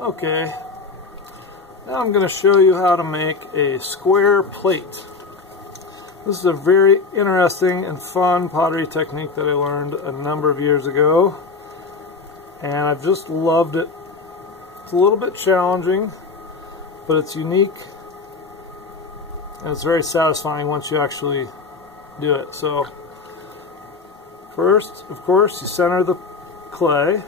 Okay, now I'm going to show you how to make a square plate. This is a very interesting and fun pottery technique that I learned a number of years ago, and I've just loved it. It's a little bit challenging, but it's unique, and it's very satisfying once you actually do it. So first, of course, you center the clay.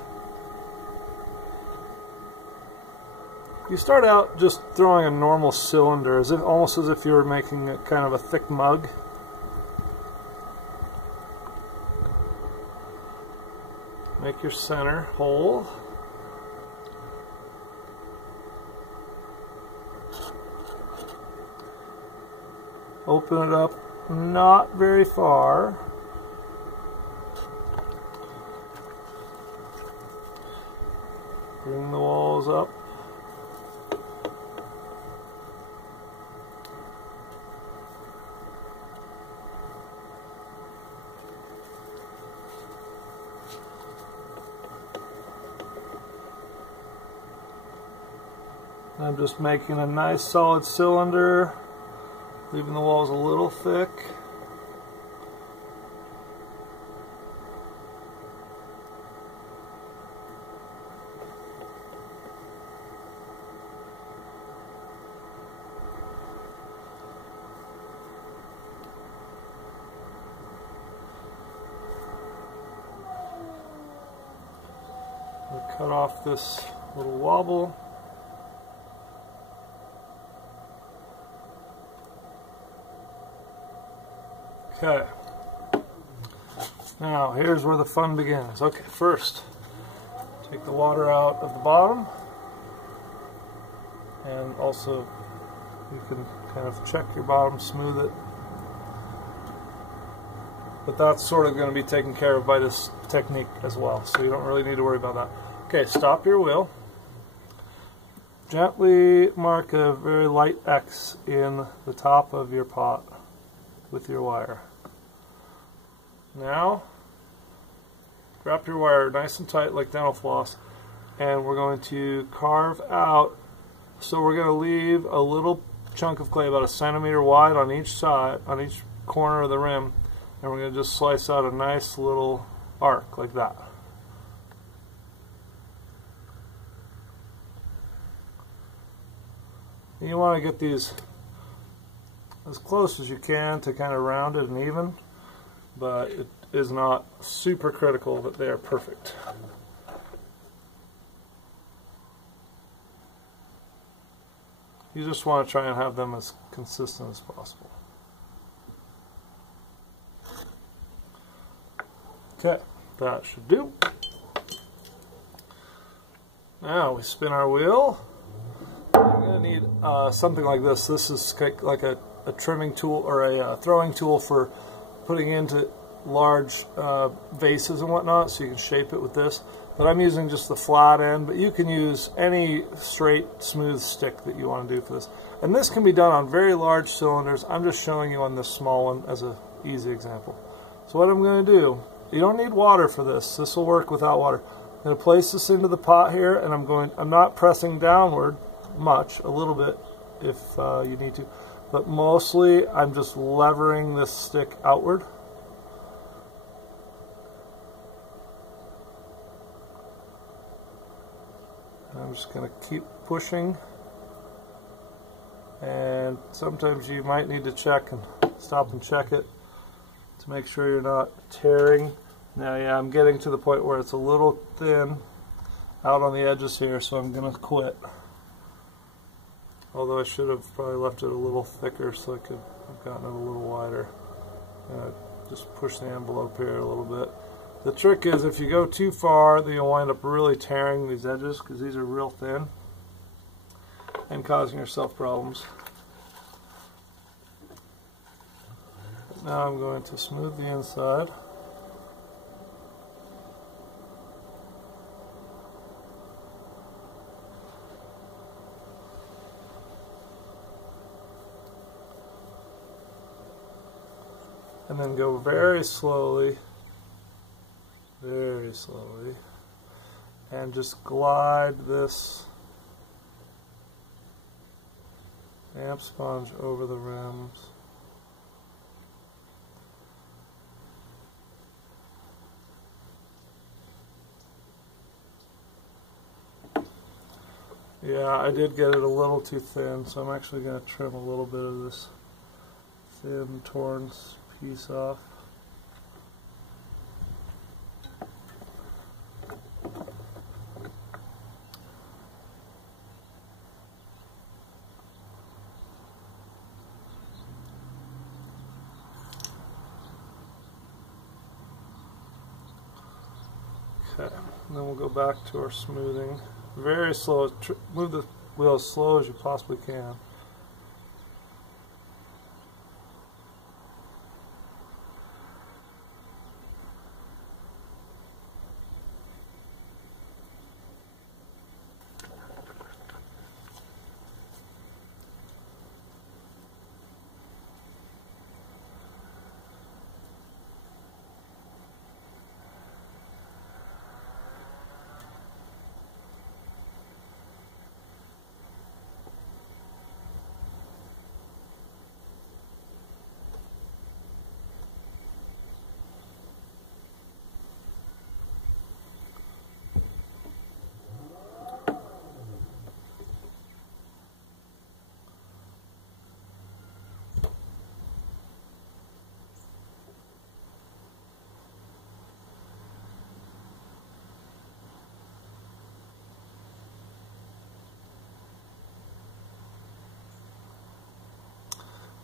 You start out just throwing a normal cylinder, almost as if you were making a kind of a thick mug. Make your center hole. Open it up not very far. Bring the walls up. I'm just making a nice solid cylinder, leaving the walls a little thick. We'll cut off this little wobble. Okay, now here's where the fun begins. Okay, first, take the water out of the bottom, and also you can kind of check your bottom, smooth it, but that's sort of going to be taken care of by this technique as well, so you don't really need to worry about that. Okay, stop your wheel. Gently mark a very light X in the top of your pot with your wire. Now, wrap your wire nice and tight like dental floss, and we're going to carve out, so we're going to leave a little chunk of clay about 1 centimeter wide on each side, on each corner of the rim, and we're going to just slice out a nice little arc like that. And you want to get these as close as you can to kind of rounded and even, but it is not super critical that they are perfect. You just want to try and have them as consistent as possible. Okay, that should do. Now we spin our wheel. We're going to need something like this. This is like a trimming tool or a throwing tool for putting into large vases and whatnot, so you can shape it with this. But I'm using just the flat end, but you can use any straight, smooth stick that you want to do for this. And this can be done on very large cylinders. I'm just showing you on this small one as an easy example. So what I'm going to do, you don't need water for this. This will work without water. I'm going to place this into the pot here, and I'm not pressing downward much, a little bit if you need to. But mostly I'm just levering this stick outward. And I'm just going to keep pushing. And sometimes you might need to check and stop and check it to make sure you're not tearing. Now, yeah, I'm getting to the point where it's a little thin out on the edges here, so I'm going to quit. Although I should have probably left it a little thicker so I could have gotten it a little wider. Just push the envelope here a little bit. The trick is if you go too far, then you'll wind up really tearing these edges because these are real thin and causing yourself problems. But now I'm going to smooth the inside. And then go very slowly, and just glide this damp sponge over the rims. Yeah, I did get it a little too thin, so I'm actually going to trim a little bit of this thin, torn piece off. Okay, and then we'll go back to our smoothing. Very slow. Move the wheel as slow as you possibly can.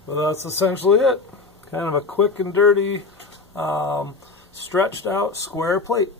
Well, that's essentially it. Kind of a quick and dirty, stretched out square plate.